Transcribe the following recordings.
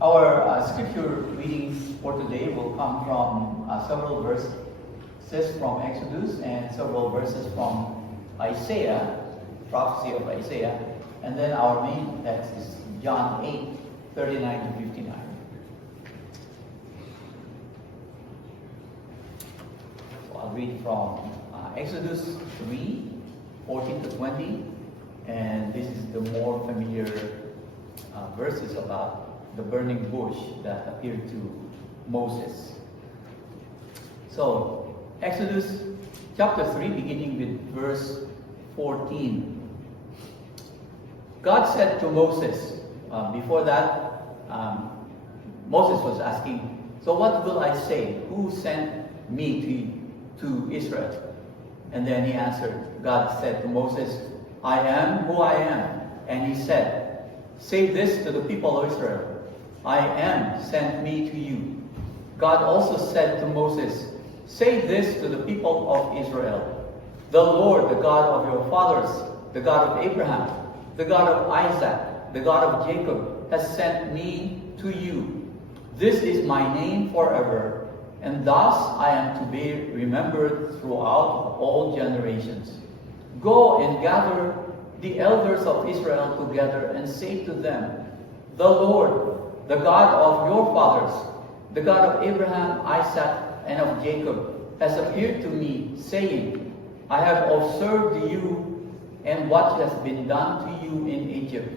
Our scripture readings for today will come from several verses from Exodus and several verses from Isaiah, prophecy of Isaiah. And then our main text is John 8:39 to 59. So I'll read from Exodus 3:14 to 20. And this is the more familiar verses about the burning bush that appeared to Moses. So, Exodus chapter 3, beginning with verse 14. God said to Moses, before that, Moses was asking, so what will I say? Who sent me to Israel? And then he answered, God said to Moses, I am who I am. And he said, say this to the people of Israel, I am sent me to you. God also said to Moses, say this to the people of Israel, the Lord, the God of your fathers, the God of Abraham, the God of Isaac, the God of Jacob, has sent me to you. This is my name forever, and thus I am to be remembered throughout all generations. Go and gather the elders of Israel together and say to them, the Lord, the God of your fathers, the God of Abraham, Isaac, and of Jacob, has appeared to me, saying, I have observed you and what has been done to you in Egypt.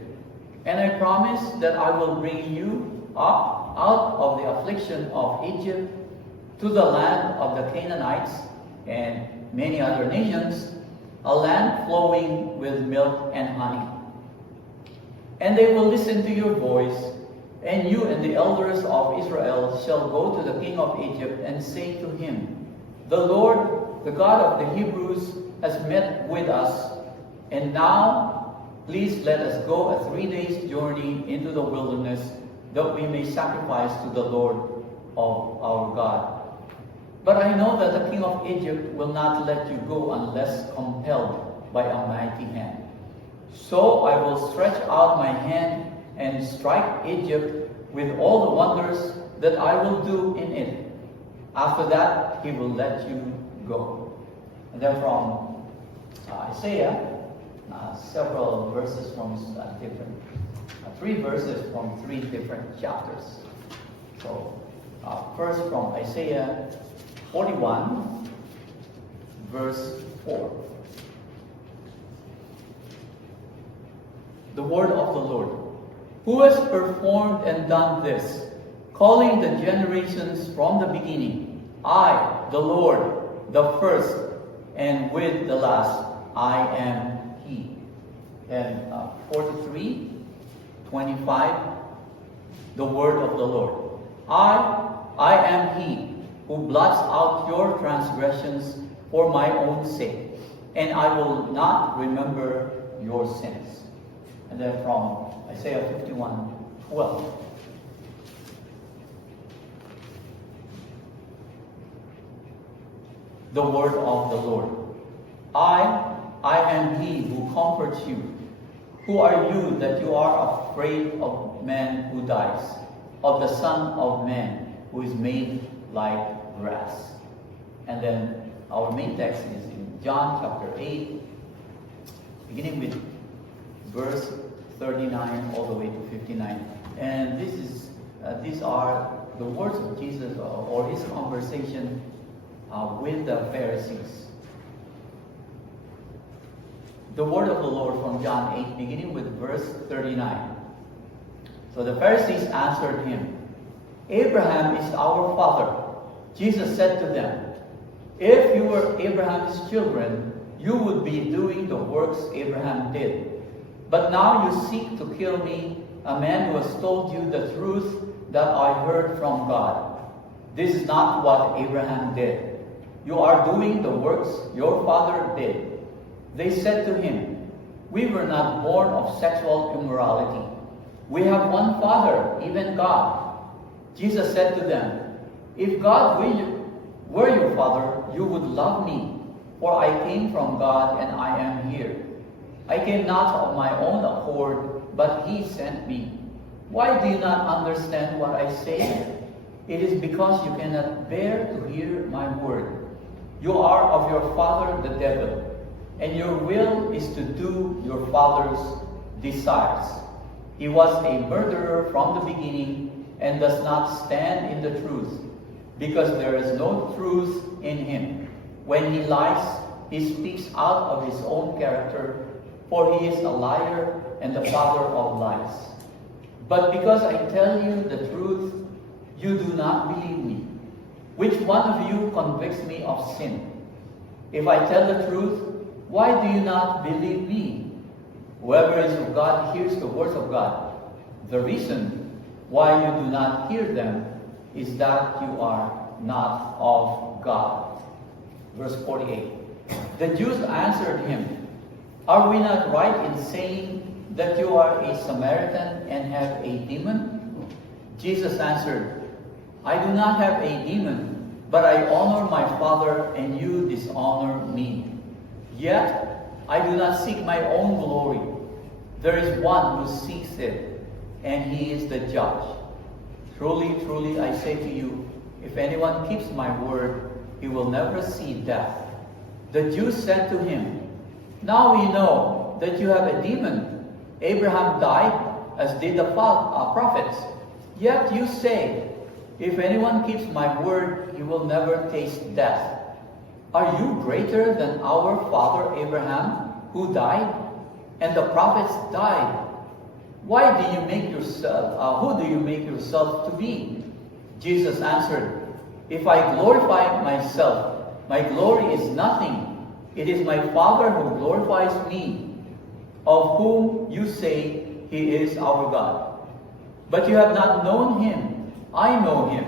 And I promise that I will bring you up out of the affliction of Egypt to the land of the Canaanites and many other nations, a land flowing with milk and honey. And they will listen to your voice, and you and the elders of Israel shall go to the king of Egypt and say to him, the Lord, the God of the Hebrews, has met with us, and now please let us go a 3 days journey into the wilderness, that we may sacrifice to the Lord of our God. But I know that the king of Egypt will not let you go unless compelled by a mighty hand. So I will stretch out my hand and strike Egypt with all the wonders that I will do in it. After that, he will let you go. And then from Isaiah, several verses from three verses from three different chapters. So, first from Isaiah 41, verse 4. The word of the Lord. Who has performed and done this, calling the generations from the beginning? I, the Lord, the first, and with the last, I am He. And 43:25, the word of the Lord. I am He who blots out your transgressions for my own sake, and I will not remember your sins. And then from Isaiah 51:12. The word of the Lord. I am He who comforts you. Who are you that you are afraid of man who dies, of the Son of Man who is made like grass? And then our main text is in John chapter 8, beginning with verse 39 all the way to 59. And these are the words of Jesus or his conversation with the Pharisees. The word of the Lord from John 8, beginning with verse 39. So the Pharisees answered him, Abraham is our father. Jesus said to them, if you were Abraham's children, you would be doing the works Abraham did. But now you seek to kill me, a man who has told you the truth that I heard from God. This is not what Abraham did. You are doing the works your father did. They said to him, we were not born of sexual immorality. We have one Father, even God. Jesus said to them, if God were your Father, you would love me, for I came from God and I am here. I came not of my own accord, but He sent me. Why do you not understand what I say? It is because you cannot bear to hear my word. You are of your father the devil, and your will is to do your father's desires. He was a murderer from the beginning and does not stand in the truth, because there is no truth in him. When he lies, he speaks out of his own character, for he is a liar and the father of lies. But because I tell you the truth, you do not believe me. Which one of you convicts me of sin? If I tell the truth, why do you not believe me? Whoever is of God hears the words of God. The reason why you do not hear them is that you are not of God. Verse 48. The Jews answered him, Are we not right in saying that you are a Samaritan and have a demon? Jesus answered, I do not have a demon, but I honor my Father, and you dishonor me. Yet I do not seek my own glory. There is one who seeks it, and he is the judge. Truly, truly, I say to you, if anyone keeps my word, he will never see death. The Jews said to him, Now we know that you have a demon. Abraham died, as did the prophets. Yet you say, if anyone keeps my word, he will never taste death. Are you greater than our father Abraham, who died? And the prophets died. Why do you make yourself, who do you make yourself to be? Jesus answered, If I glorify myself, my glory is nothing. It is my Father who glorifies me, of whom you say he is our God. But you have not known him. I know him.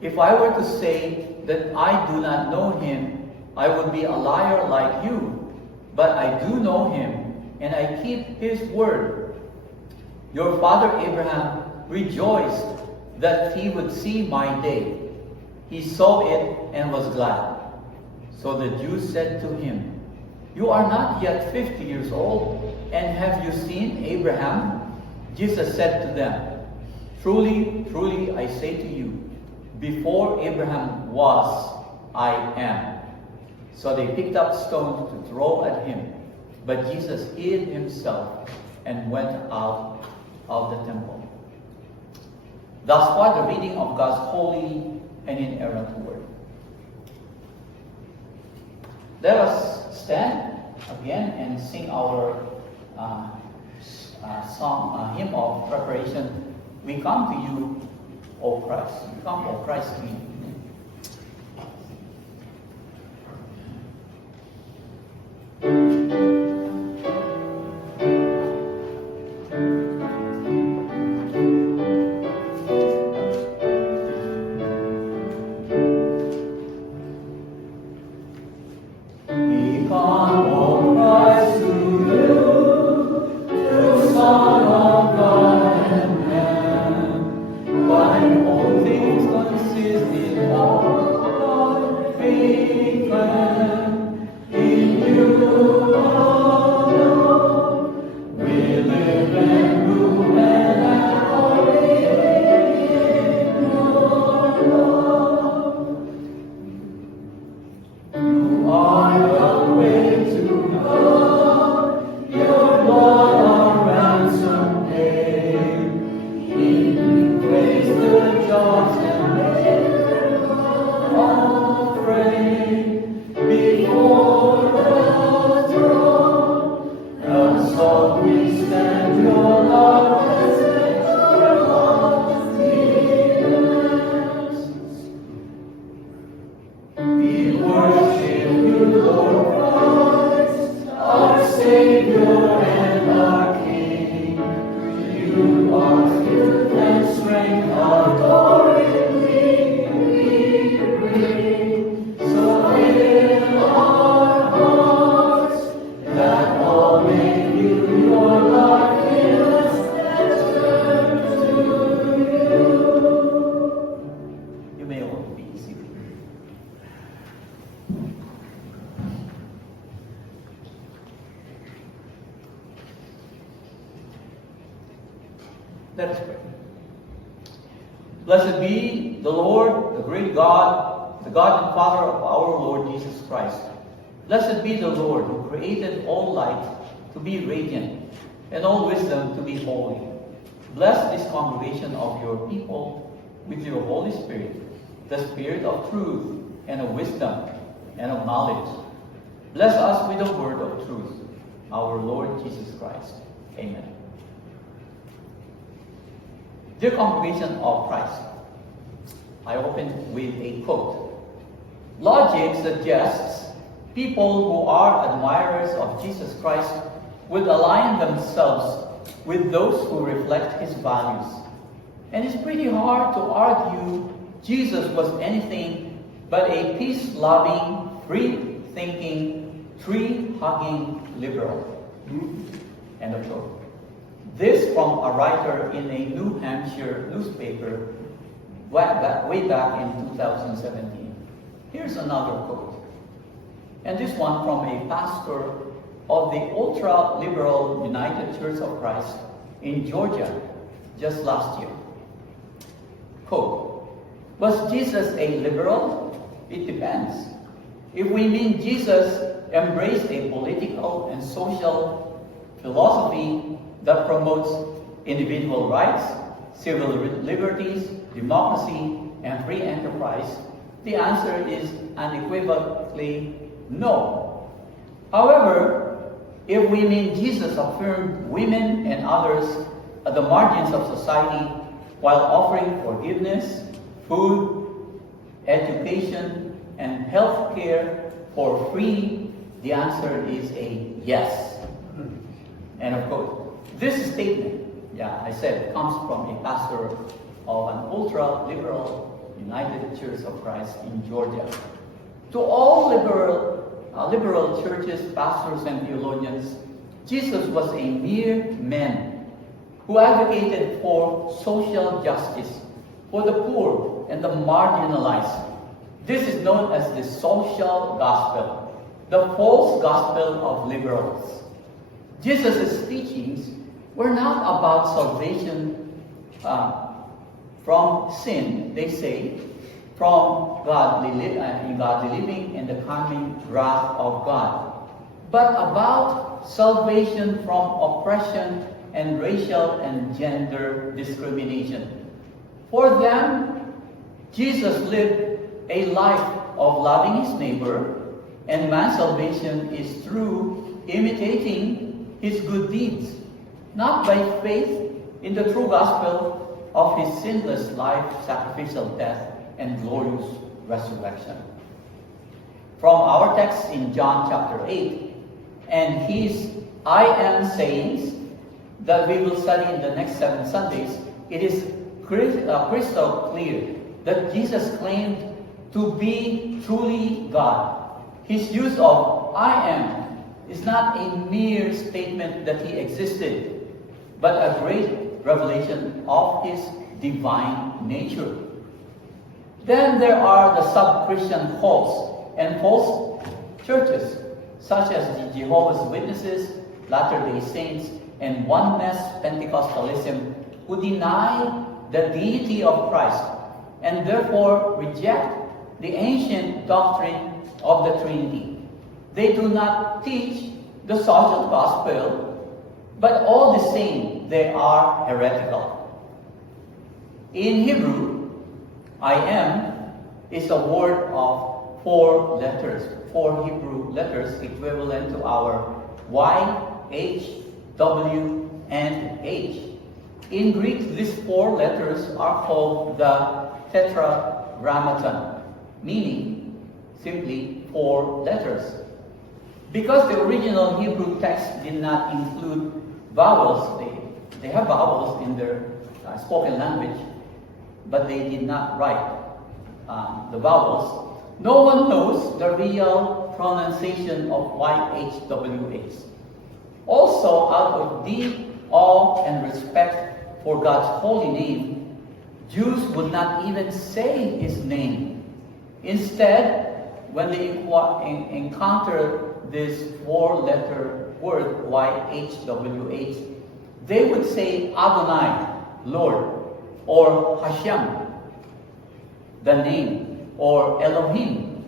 If I were to say that I do not know him, I would be a liar like you. But I do know him, and I keep his word. Your father Abraham rejoiced that he would see my day. He saw it and was glad. So the Jews said to him, You are not yet 50 years old, and have you seen Abraham? Jesus said to them, Truly, truly, I say to you, before Abraham was, I am. So they picked up stones to throw at him. But Jesus hid himself and went out of the temple. Thus far the reading of God's holy and inerrant word. Let us stand again and sing our hymn of preparation. We come to you, O Christ. We come, O Christ, to you. All things consist in Blessed be the Lord, the great God, the God and Father of our Lord Jesus Christ. Blessed be the Lord who created all light to be radiant and all wisdom to be holy. Bless this congregation of your people with your Holy Spirit, the Spirit of truth and of wisdom and of knowledge. Bless us with the word of truth, our Lord Jesus Christ. Amen. Dear congregation of Christ, I open with a quote. Logic suggests people who are admirers of Jesus Christ would align themselves with those who reflect his values. And it's pretty hard to argue Jesus was anything but a peace-loving, free-thinking, tree-hugging liberal. End of quote. This from a writer in a New Hampshire newspaper way back in 2017. Here's another quote. And this one from a pastor of the ultra-liberal United Church of Christ in Georgia just last year. Quote, was Jesus a liberal? It depends. If we mean Jesus embraced a political and social philosophy that promotes individual rights, civil liberties, democracy, and free enterprise, the answer is unequivocally no. However, if we mean Jesus affirmed women and others at the margins of society while offering forgiveness, food, education, and health care for free, the answer is a yes. End of quote. This statement, I said, comes from a pastor of an ultra-liberal United Church of Christ in Georgia. To all liberal churches, pastors, and theologians, Jesus was a mere man who advocated for social justice, for the poor and the marginalized. This is known as the social gospel, the false gospel of liberals. Jesus' teachings were not about salvation from sin, they say, from godly living and the coming wrath of God, but about salvation from oppression and racial and gender discrimination. For them, Jesus lived a life of loving his neighbor, and man's salvation is through imitating his good deeds, not by faith in the true gospel of his sinless life, sacrificial death, and glorious resurrection. From our text in John chapter 8, and his I am sayings that we will study in the next 7 Sundays, it is crystal clear that Jesus claimed to be truly God. His use of I am is not a mere statement that he existed, but a great revelation of his divine nature. Then there are the sub-Christian cults and false churches, such as the Jehovah's Witnesses, Latter-day Saints, and Oneness Pentecostalism, who deny the deity of Christ and therefore reject the ancient doctrine of the Trinity. They do not teach the social gospel, but all the same, they are heretical. In Hebrew, I am is a word of 4 letters, 4 Hebrew letters equivalent to our Y, H, W, and H. In Greek, these 4 letters are called the Tetragrammaton, meaning simply 4 letters. Because the original Hebrew text did not include vowels, they have vowels in their spoken language, but they did not write the vowels. No one knows the real pronunciation of YHWH. Also, out of deep awe and respect for God's holy name, Jews would not even say his name. Instead, when they encounter this 4-letter word, YHWH, they would say Adonai, Lord, or Hashem, the name, or Elohim,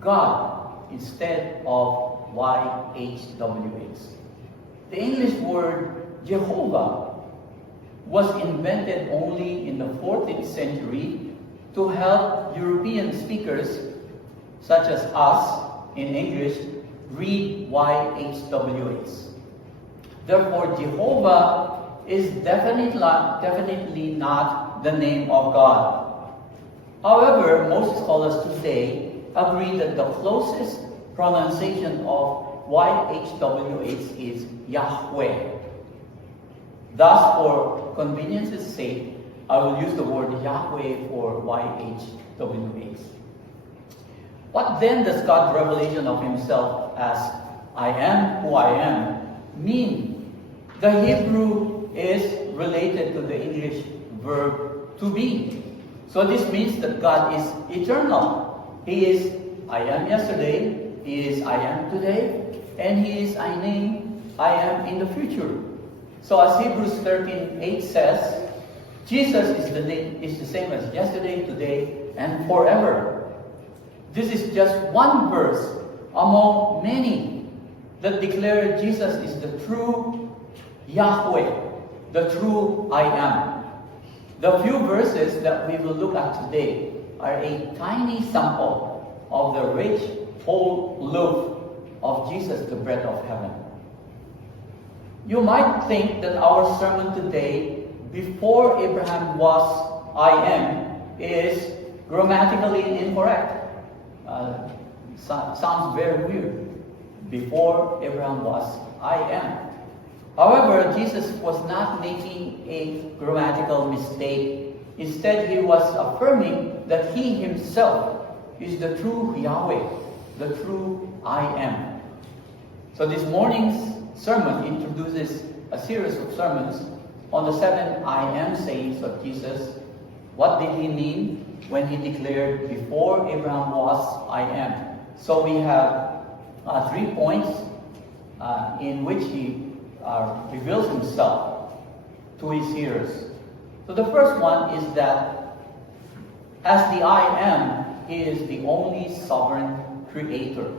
God, instead of YHWH. The English word Jehovah was invented only in the 14th century to help European speakers, such as us in English, read YHWH. Therefore, Jehovah is definitely not the name of God. However, most scholars today agree that the closest pronunciation of YHWH is Yahweh. Thus, for convenience's sake, I will use the word Yahweh for YHWH. What then does God's revelation of Himself as I am who I am mean? The Hebrew is related to the English verb to be. So this means that God is eternal. He is I am yesterday, He is I am today, and He is I am in the future. So as Hebrews 13:8 says, Jesus is the same as yesterday, today, and forever. This is just one verse among many that declare Jesus is the true Yahweh, the true I am. The few verses that we will look at today are a tiny sample of the rich, whole loaf of Jesus, the bread of heaven. You might think that our sermon today, before Abraham was I am, is grammatically incorrect. Sounds very weird. Before Abraham was I am. However, Jesus was not making a grammatical mistake. Instead, He was affirming that He Himself is the true Yahweh, the true I am. So this morning's sermon introduces a series of sermons on the 7 I am sayings of Jesus. What did He mean when He declared, before Abraham was, I am? So we have 3 points in which He reveals Himself to His hearers. So the first one is that as the I am, He is the only sovereign creator.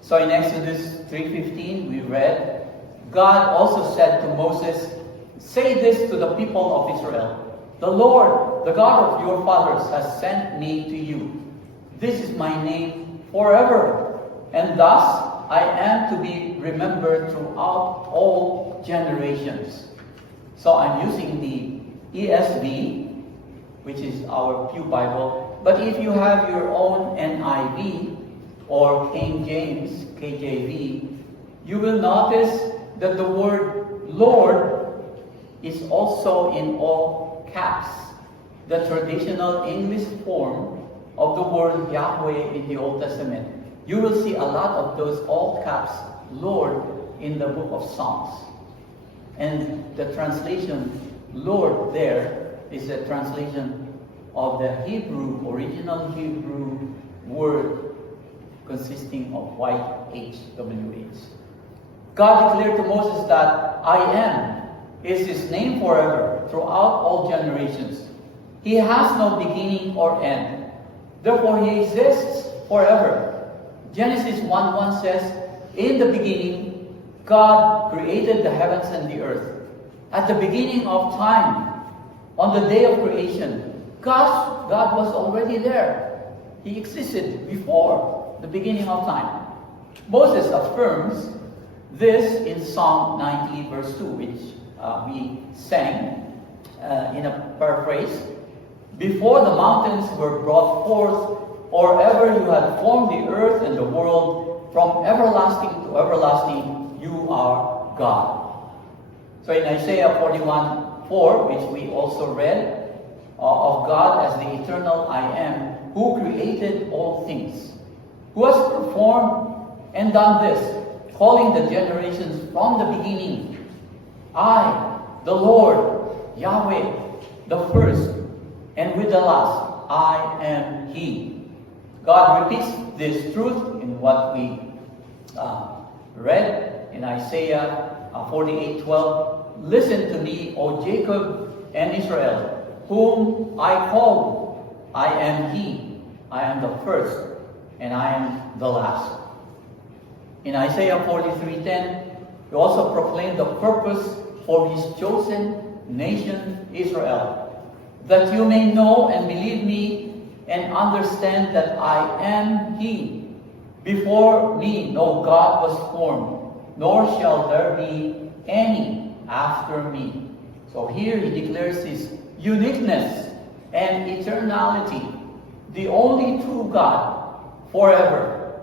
So in Exodus 3:15 we read, God also said to Moses, say this to the people of Israel, the Lord, the God of your fathers, has sent me to you. This is my name forever, and thus I am to be remembered throughout all generations. So I'm using the ESV, which is our Pew Bible. But if you have your own NIV or King James, KJV, you will notice that the word Lord is also in all caps, the traditional English form of the word Yahweh in the Old Testament. You will see a lot of those all caps Lord in the book of Psalms. And the translation Lord there is a translation of the original Hebrew word consisting of YHWH. God declared to Moses that I am is His name forever throughout all generations. He has no beginning or end. Therefore, He exists forever. Genesis 1:1 says, in the beginning, God created the heavens and the earth. At the beginning of time, on the day of creation, God was already there. He existed before the beginning of time. Moses affirms this in Psalm 90 verse 2, which we sang in a paraphrase. Before the mountains were brought forth, or ever you had formed the earth and the world, from everlasting to everlasting, you are God. So in Isaiah 41:4, which we also read, of God as the eternal I am, who created all things, who has performed and done this, calling the generations from the beginning. I, the Lord, Yahweh, the first, and with the last, I am He. God repeats this truth in what we read in Isaiah 48:12. Listen to me, O Jacob and Israel, whom I called, I am He. I am the first, and I am the last. In Isaiah 43:10, He also proclaimed the purpose for His chosen nation, Israel, that you may know and believe me and understand that I am He. Before me no God was formed, nor shall there be any after me. So here He declares His uniqueness and eternality, the only true God forever.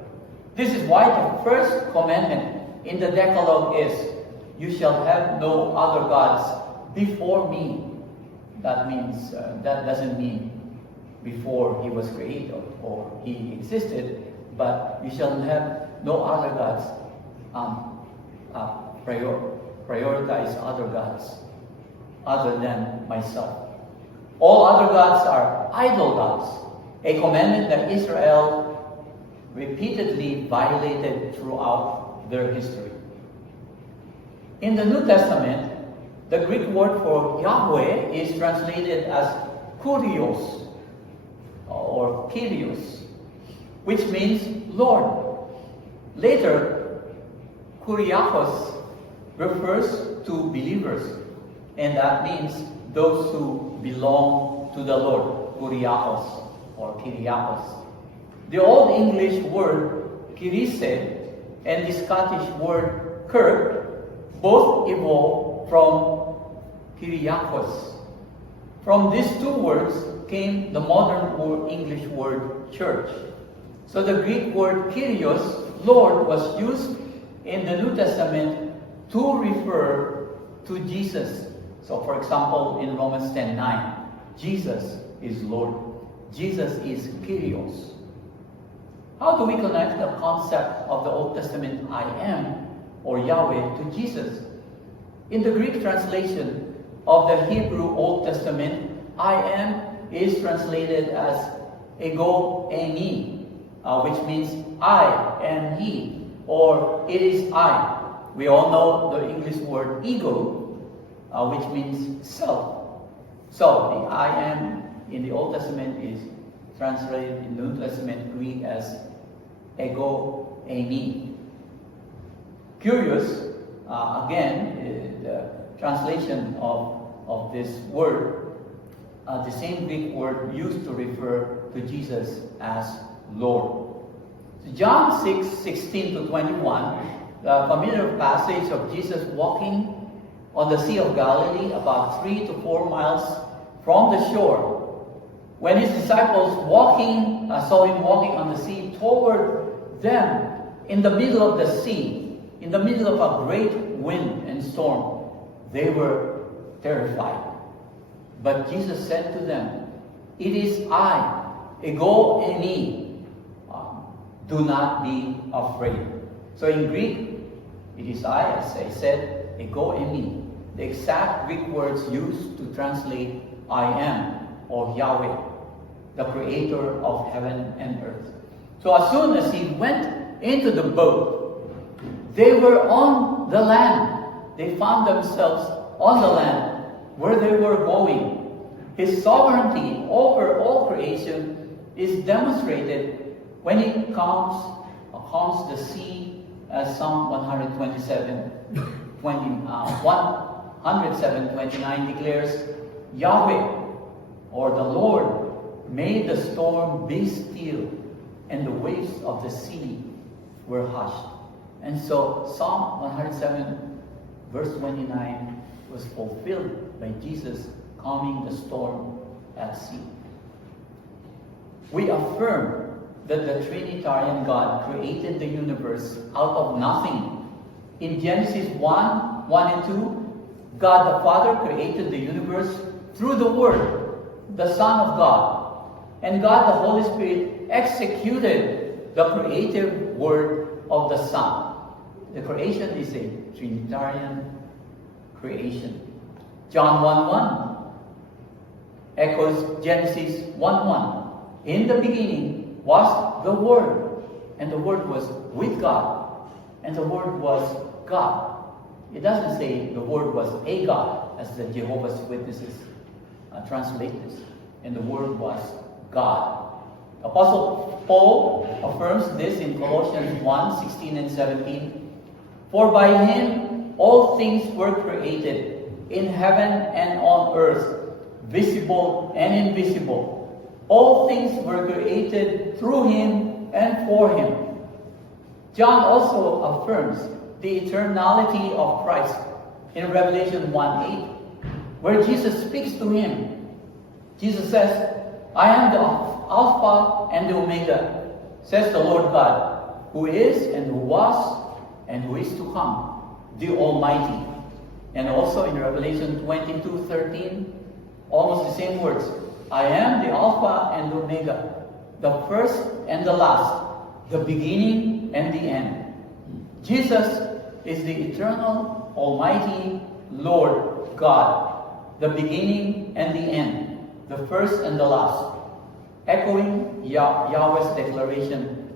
This is why the first commandment in the Decalogue is, you shall have no other gods before me. That means, that doesn't mean before He was created or He existed, but you shall have no other gods. Prioritize other gods other than myself. All other gods are idol gods, a commandment that Israel repeatedly violated throughout their history. In the New Testament, the Greek word for Yahweh is translated as Kurios or Kyrios, which means Lord. Later, Kuriakos refers to believers, and that means those who belong to the Lord, Kuriakos or Kyriakos. The Old English word Kirise and the Scottish word Kirk both evolved from Kyriakos. From these two words came the modern English word church. So the Greek word Kyrios, Lord, was used in the New Testament to refer to Jesus. So for example, in Romans 10:9, Jesus is Lord. Jesus is Kyrios. How do we connect the concept of the Old Testament I am or Yahweh to Jesus? In the Greek translation of the Hebrew Old Testament, I am is translated as ego eimi, which means I am He, or it is I. We all know the English word ego, which means self. So the I am in the Old Testament is translated in the New Testament Greek as ego eimi. Curious, again, the translation of this word, the same Greek word used to refer to Jesus as Lord. So John 6:16-21, the familiar passage of Jesus walking on the Sea of Galilee about 3 to 4 miles from the shore. When His disciples saw Him walking on the sea toward them in the middle of the sea, in the middle of a great wind and storm, they were terrified. But Jesus said to them, "It is I, ego eimi. Do not be afraid." So in Greek, it is I, as I said, ego eimi. The exact Greek words used to translate I am or Yahweh, the creator of heaven and earth. So as soon as He went into the boat, they were on the land. They found themselves on the land where they were going. His sovereignty over all creation is demonstrated when He calms the sea, as Psalm 107:29 declares, Yahweh, or the Lord, made the storm be still, and the waves of the sea were hushed. And so Psalm 107 verse 29 was fulfilled by Jesus calming the storm at sea. We affirm that the Trinitarian God created the universe out of nothing. In Genesis 1 and 2, God the Father created the universe through the Word, the Son of God. And God the Holy Spirit executed the creative word of the Son. The creation is a Trinitarian creation. John 1:1 echoes Genesis 1:1. In the beginning was the Word, and the Word was with God, and the Word was God. It doesn't say the Word was a God, as the Jehovah's Witnesses translate this. And the Word was God. Apostle Paul affirms this in Colossians 1:16 and 17. For by Him all things were created, in heaven and on earth, visible and invisible. All things were created through Him and for Him. John also affirms the eternality of Christ in Revelation 1:8, where Jesus speaks to him. Jesus says, I am the Alpha and the Omega, says the Lord God, who is and who was and who is to come, the Almighty. And also in Revelation 22:13, almost the same words, I am the Alpha and the Omega, the first and the last, the beginning and the end. Jesus is the eternal, almighty Lord God, the beginning and the end, the first and the last, echoing Yahweh's declaration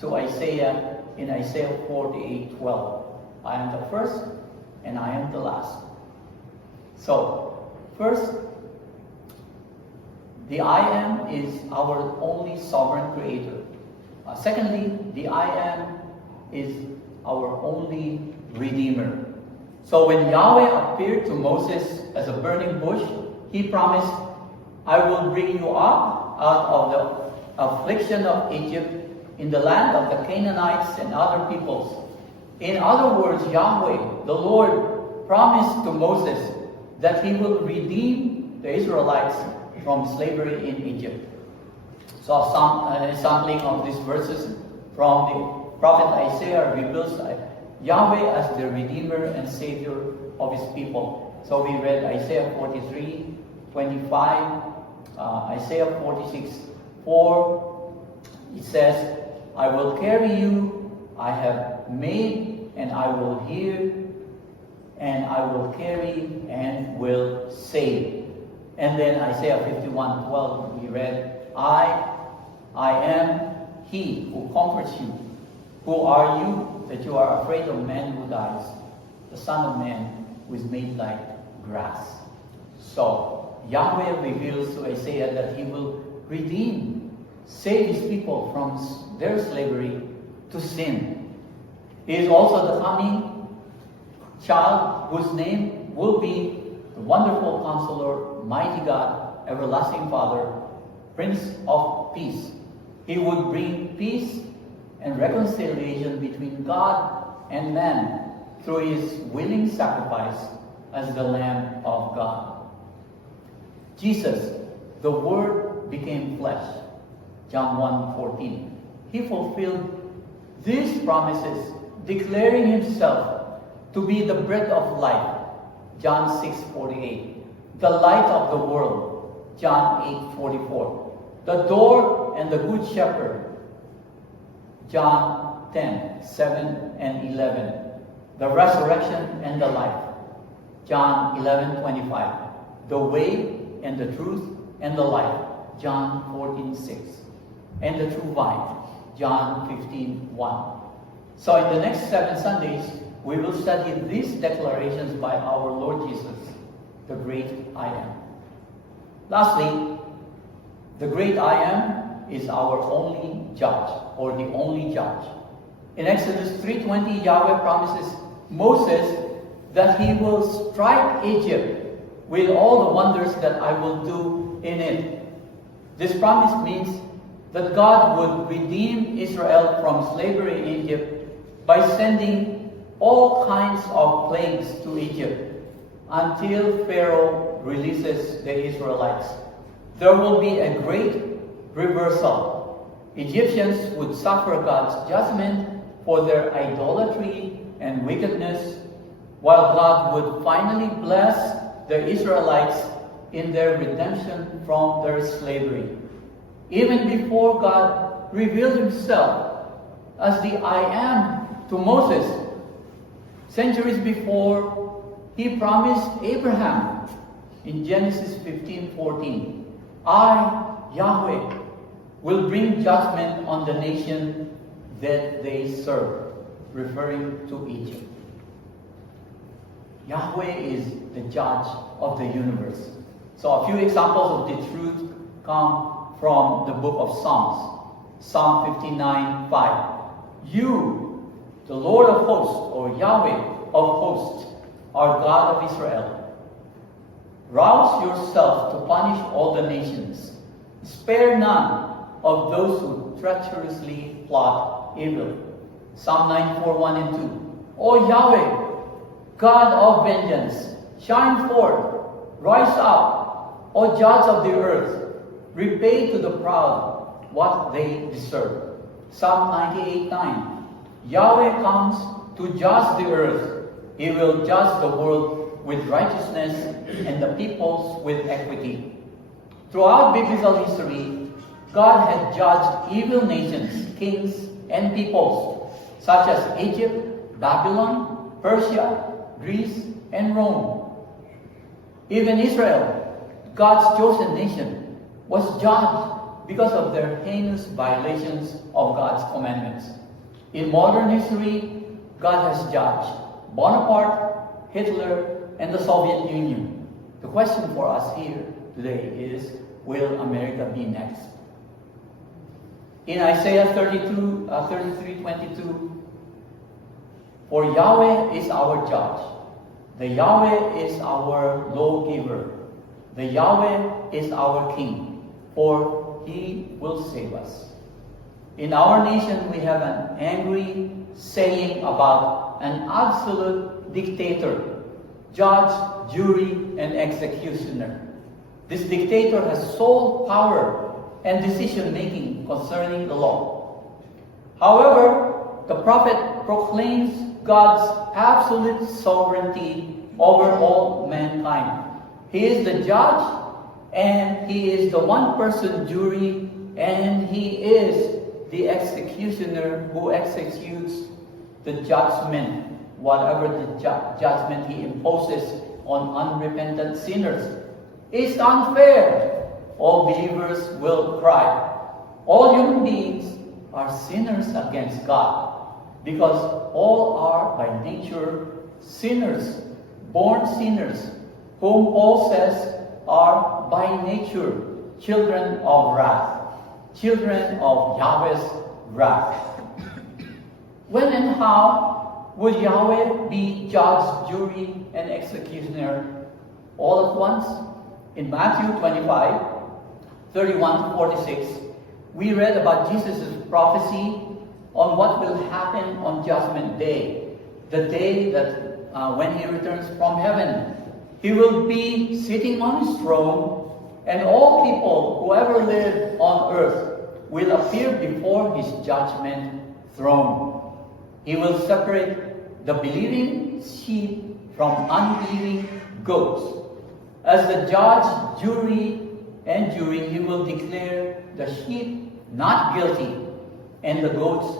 to Isaiah in Isaiah 48:12. I am the first and I am the last. So, first, the I Am is our only sovereign creator. Secondly, the I Am is our only Redeemer. So when Yahweh appeared to Moses as a burning bush, He promised, I will bring you up out of the affliction of Egypt in the land of the Canaanites and other peoples. In other words, Yahweh, the Lord, promised to Moses that He will redeem the Israelites from slavery in Egypt. So some sampling of these verses from the prophet Isaiah reveals Yahweh as the Redeemer and Savior of His people. So we read Isaiah 43:25, Isaiah 46:4. It says, I will carry you, I have made, and I will hear, and I will carry and will save. And then Isaiah 51:12 we read, I am He who comforts you. Who are you that you are afraid of man who dies, the Son of Man who is made like grass? So Yahweh reveals to Isaiah that He will redeem, save His people from their slavery to sin. He is also the coming child whose name will be the Wonderful Counselor, Mighty God, Everlasting Father, Prince of Peace. He would bring peace and reconciliation between God and man through His willing sacrifice as the Lamb of God. Jesus, the Word, became flesh. John 1:14. He fulfilled these promises, declaring Himself to be the bread of life. John 6:48. The light of the world. John 8:44. The door and the good shepherd. John 10:7 and 11. The resurrection and the life. John 11:25. The way and the truth and the life. John 14:6. And the true vine. John 15:1. So in the next 7 Sundays, we will study these declarations by our Lord Jesus, the great I Am. Lastly, the great I Am is our only judge, or the only judge. In Exodus 3:20, Yahweh promises Moses that he will strike Egypt with all the wonders that I will do in it. This promise means that God would redeem Israel from slavery in Egypt by sending all kinds of plagues to Egypt until Pharaoh releases the Israelites. There will be a great reversal. Egyptians would suffer God's judgment for their idolatry and wickedness, while God would finally bless the Israelites in their redemption from their slavery. Even before God revealed Himself as the I Am to Moses, centuries before, He promised Abraham in Genesis 15:14, I, Yahweh, will bring judgment on the nation that they serve, referring to Egypt. Yahweh is the judge of the universe. So a few examples of the truth come from the book of Psalms. Psalm 59:5. You, the Lord of hosts, or Yahweh of hosts, are God of Israel. Rouse yourself to punish all the nations. Spare none of those who treacherously plot evil. Psalm 94:1 and 2. O Yahweh, God of vengeance, shine forth, rise up, O judge of the earth, repay to the proud what they deserve. Psalm 98:9. Yahweh comes to judge the earth. He will judge the world with righteousness and the peoples with equity. Throughout biblical history, God had judged evil nations, kings, and peoples, such as Egypt, Babylon, Persia, Greece, and Rome. Even Israel, God's chosen nation, was judged because of their heinous violations of God's commandments. In modern history, God has judged Bonaparte, Hitler, and the Soviet Union. The question for us here today is, will America be next? In Isaiah 33:22, for Yahweh is our judge. The Yahweh is our lawgiver. The Yahweh is our king, for he will save us. In our nation, we have an angry saying about an absolute dictator, judge, jury, and executioner. This dictator has sole power and decision-making concerning the law. However, the prophet proclaims God's absolute sovereignty over all mankind. He is the judge, and he is the one-person jury, and he is the executioner who executes the judgment, whatever the judgment he imposes on unrepentant sinners. It's unfair, all believers will cry. All human beings are sinners against God, because all are by nature sinners, born sinners, whom Paul says are by nature children of wrath, children of Yahweh's wrath. When and how would Yahweh be judge, jury, and executioner all at once? In Matthew 25:31-46, we read about Jesus' prophecy on what will happen on Judgment Day, the day that when he returns from heaven. He will be sitting on his throne, and all people who ever lived on earth will appear before his judgment throne. He will separate the believing sheep from unbelieving goats. As the judge, jury, he will declare the sheep not guilty and the goats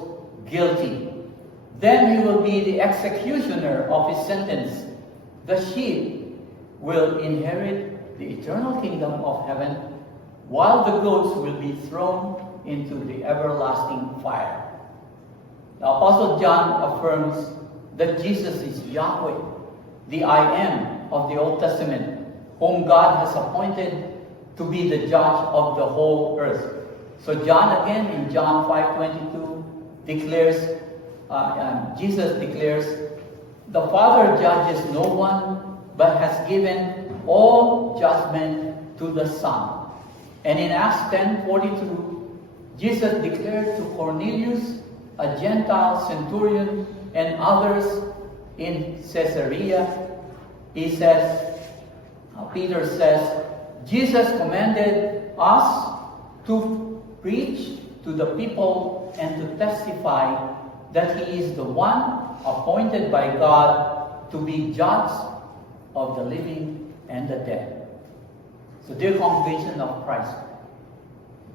guilty. Then he will be the executioner of his sentence. The sheep will inherit the eternal kingdom of heaven, while the goats will be thrown into the everlasting fire. The Apostle John affirms that Jesus is Yahweh, the I Am of the Old Testament, whom God has appointed to be the judge of the whole earth. So John again in John 5:22 declares, Jesus declares, the Father judges no one, but has given all judgment to the Son. And in Acts 10:42, Jesus declared to Cornelius, a Gentile centurion, and others in Caesarea, Peter says, Jesus commanded us to preach to the people and to testify that he is the one appointed by God to be judge of the living and the dead. So dear congregation of Christ,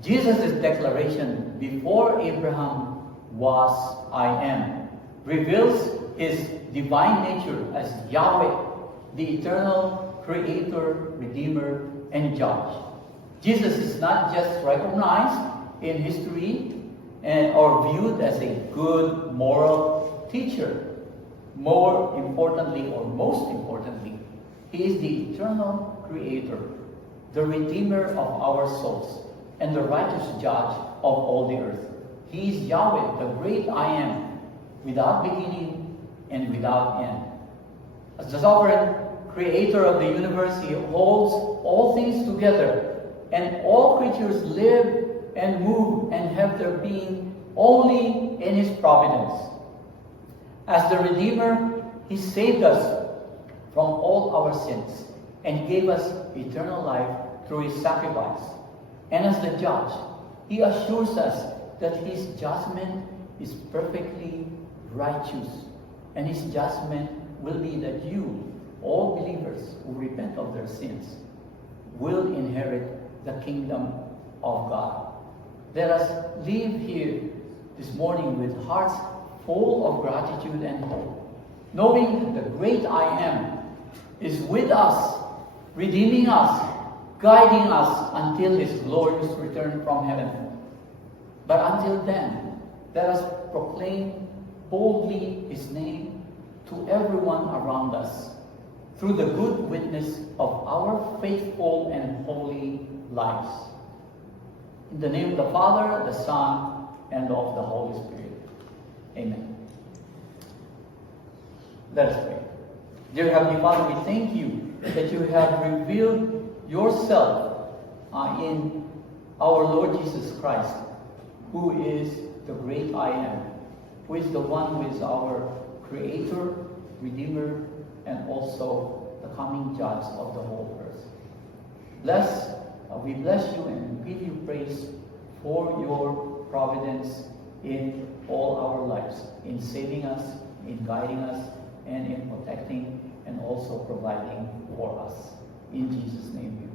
Jesus' declaration before Abraham was I am reveals his divine nature as Yahweh, the eternal creator, redeemer, and judge. Jesus is not just recognized in history or viewed as a good moral teacher. More importantly, or most importantly, he is the eternal creator. the Redeemer of our souls, and the righteous Judge of all the earth. He is Yahweh, the great I am, without beginning and without end. As the sovereign creator of the universe, he holds all things together, and all creatures live and move and have their being only in his providence. As the Redeemer, he saved us from all our sins and gave us eternal life through his sacrifice. And as the Judge, he assures us that his judgment is perfectly righteous. And his judgment will be that you, all believers who repent of their sins, will inherit the kingdom of God. Let us live here this morning with hearts full of gratitude and hope, knowing that the great I am is with us, redeeming us, guiding us until his glorious return from heaven. But until then, let us proclaim boldly his name to everyone around us through the good witness of our faithful and holy lives. In the name of the Father, the Son, and of the Holy Spirit. Amen. Let us pray. Dear Heavenly Father, we thank you that you have revealed yourself in our Lord Jesus Christ, who is the great I am, who is the one who is our Creator, Redeemer, and also the coming Judge of the whole earth. We bless you and give you praise for your providence in all our lives, in saving us, in guiding us, and in protecting and also providing for us. In Jesus' name we